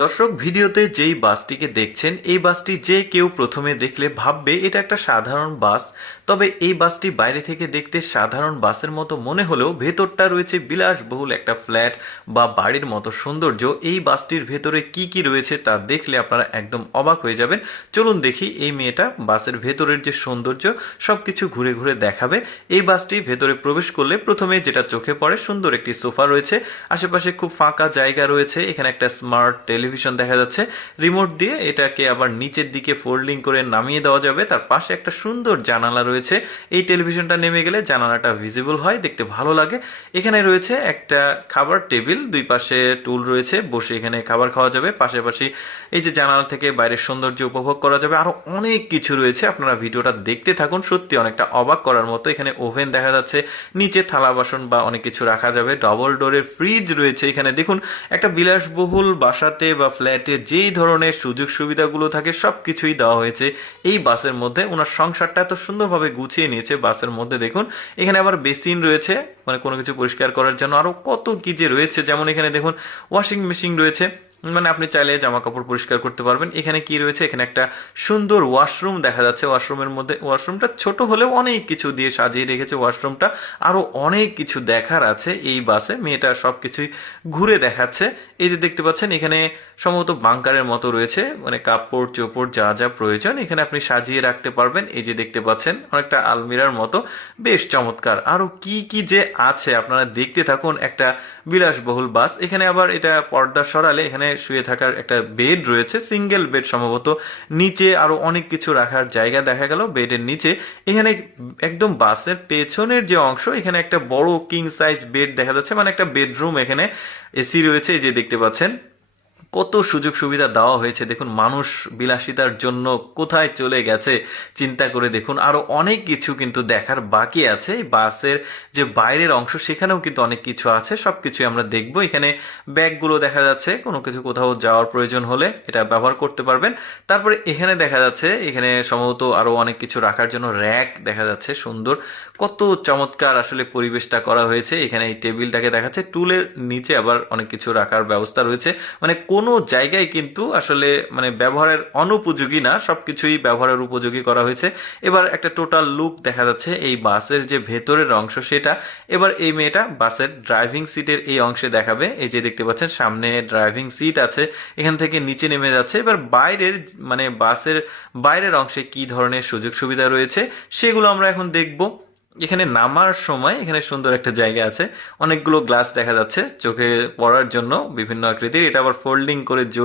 দর্শক, ভিডিওতে যেই বাসটিকে দেখছেন এই বাসটি যে কেউ প্রথমে দেখলে ভাববে এটা একটা সাধারণ বাস। তবে এই বাসটি বাইরে থেকে দেখতে সাধারণ বাসের মতো মনে হলেও ভেতরটা রয়েছে বিলাসবহুল একটা ফ্ল্যাট বা বাড়ির মতো সৌন্দর্য। এই বাসটির ভেতরে কি কি রয়েছে তা দেখলে আপনারা একদম অবাক হয়ে যাবেন। চলুন দেখি এই মেয়েটা বাসের ভেতরের যে সৌন্দর্য সবকিছু ঘুরে ঘুরে দেখাবে। এই বাসটি ভেতরে প্রবেশ করলে প্রথমে যেটা চোখে পড়ে, সুন্দর একটি সোফা রয়েছে, আশেপাশে খুব ফাঁকা জায়গা রয়েছে, এখানে একটা স্মার্ট টেলিভিশন দেখা যাচ্ছে, রিমোট দিয়ে এটাকে আবার নিচের দিকে ফোল্ডিং করে নামিয়ে দেওয়া যাবে। তার পাশে একটা সুন্দর জানালা রয়েছে, এই টেলিভিশনটা নেমে গেলে জানালাটা ভিজিবল হয়, দেখতে ভালো লাগে। এখানে রয়েছে একটা খাবার টেবিল, দুই পাশে টুল রয়েছে, বসে এখানে খাবার খাওয়া যাবে। পাশাপাশি এই যে জানালা থেকে বাইরের সৌন্দর্য উপভোগ করা যাবে। আরো অনেক কিছু রয়েছে, আপনারা ভিডিওটা দেখতে থাকুন, সত্যি অনেকটা অবাক করার মতো। এখানে ওভেন দেখা যাচ্ছে, নিচে থালা বাসন বা অনেক কিছু রাখা যাবে। ডবল ডোরের ফ্রিজ রয়েছে এখানে। দেখুন, একটা বিলাসবহুল বাসাতে বা ফ্ল্যাটে যেই ধরনের সুযোগ সুবিধাগুলো থাকে সবকিছুই দেওয়া হয়েছে এই বাসের মধ্যে। ওনার সংসারটা এত সুন্দরভাবে গুছিয়ে নিয়েছে বাসের মধ্যে। দেখুন, এখানে আবার বেসিন রয়েছে, মানে কোনো কিছু পরিষ্কার করার জন্য। আরো কত কি যে রয়েছে, যেমন এখানে দেখুন ওয়াশিং মেশিন রয়েছে, মানে আপনি চাইলে জামা কাপড় পরিষ্কার করতে পারবেন। এখানে কি রয়েছে, এখানে একটা সুন্দর ওয়াশরুম দেখা যাচ্ছে। ওয়াশরুমের মধ্যে, ওয়াশরুমটা ছোট হলেও অনেক কিছু দিয়ে সাজিয়ে রেখেছে ওয়াশরুমটা। আরো অনেক কিছু দেখার আছে এই বাসে, মেয়েটা সবকিছুই ঘুরে দেখাচ্ছে। এই যে দেখতে পাচ্ছেন, এখানে সম্ভবত বাংকারের মতো রয়েছে, মানে কাপড় চোপড় যা যা প্রয়োজন এখানে আপনি সাজিয়ে রাখতে পারবেন। এই যে দেখতে পাচ্ছেন অনেকটা আলমিরার মতো, বেশ চমৎকার। আরো কি কি যে আছে আপনারা দেখতে থাকুন। একটা বিলাসবহুল বাস। এখানে আবার এটা পর্দা সরালে এখানে শুয়ে থাকার একটা বেড রয়েছে, সিঙ্গেল বেড সম্ভবত। নিচে আরো অনেক কিছু রাখার জায়গা দেখা গেল বেডের নিচে। এখানে একদম বাসের পেছনের যে অংশ, এখানে একটা বড় কিং সাইজ বেড দেখা যাচ্ছে, মানে একটা বেডরুম। এখানে এসি রয়েছে, এই যে দেখতে পাচ্ছেন কত সুযোগ সুবিধা দেওয়া হয়েছে। দেখুন, মানুষ বিলাসিতার জন্য কোথায় চলে গেছে চিন্তা করে দেখুন। আরো অনেক কিছু কিন্তু দেখার বাকি আছে। এই বাসের যে বাইরের অংশ সেখানেও কিন্তু অনেক কিছু আছে, সবকিছু আমরা দেখবো। এখানে ব্যাগগুলো দেখা যাচ্ছে, কোনো কিছু কোথাও যাওয়ার প্রয়োজন হলে এটা ব্যবহার করতে পারবেন। তারপরে এখানে দেখা যাচ্ছে, এখানে সম্ভবত আরো অনেক কিছু রাখার জন্য র্যাক দেখা যাচ্ছে, সুন্দর। কত চমৎকার আসলে পরিবেশটা করা হয়েছে। এখানে এই টেবিলটাকে দেখাচ্ছে, টুলের নিচে আবার অনেক কিছু রাখার ব্যবস্থা রয়েছে। মানে কোনো জায়গায় কিন্তু আসলে মানে ব্যবহারের অনুপযোগী না, সবকিছুই ব্যবহারের উপযোগী করা হয়েছে। এবার একটা টোটাল লুক দেখা যাচ্ছে এই বাসের যে ভেতরের অংশ সেটা। এবার এই মেয়েটা বাসের ড্রাইভিং সিটের এই অংশে দেখাবে। এই যে দেখতে পাচ্ছেন সামনে ড্রাইভিং সিট আছে, এখান থেকে নিচে নেমে যাচ্ছে। এবার বাইরের, মানে বাসের বাইরের অংশে কি ধরনের সুযোগ সুবিধা রয়েছে সেগুলো আমরা এখন দেখব। এখানে নামার সময় এখানে সুন্দর একটা জায়গা আছে, অনেকগুলো গ্লাস দেখা যাচ্ছে চোখে পড়ার জন্য, বিভিন্ন আকৃতির। এটা আবার ফোল্ডিং করে জড়িয়ে